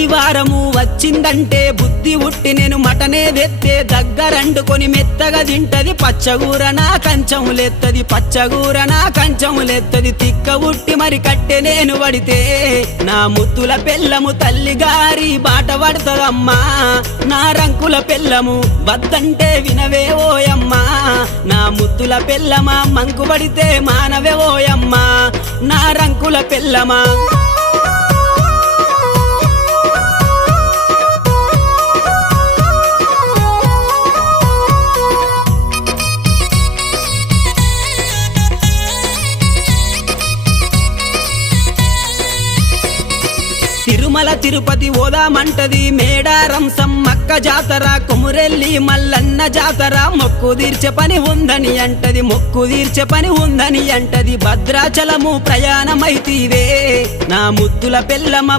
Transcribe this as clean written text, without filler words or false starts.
ఆదివారము వచ్చిందంటే బుద్ధి ఉట్టి నేను మటనే తెత్తే దగ్గరండుకొని మెత్తగా తింటది పచ్చగూర నా కంచములెత్తది పచ్చగూర నా కంచములెత్తది తిక్క ఉట్టి మరి కట్టె నేను పడితే నా ముత్తుల పెళ్ళము తల్లిగారి బాట పడతదమ్మా నా రంకుల పెళ్ళము వద్దంటే వినవే ఓయమ్మా నా ముత్తుల పెళ్ళమా మంకు పడితే మానవే ఓయమ్మా నా రంకుల పెళ్ళమా తిరుమల తిరుపతి ఓదామంటది మేడారం సమ్మక్క జాతర కొమురెల్లి మల్లన్న జాతర మొక్కు తీర్చే పని ఉందని అంటది మొక్కు తీర్చే పని ఉందని అంటది భద్రాచలము ప్రయాణమైతీవే నా ముద్దుల పెళ్ళమ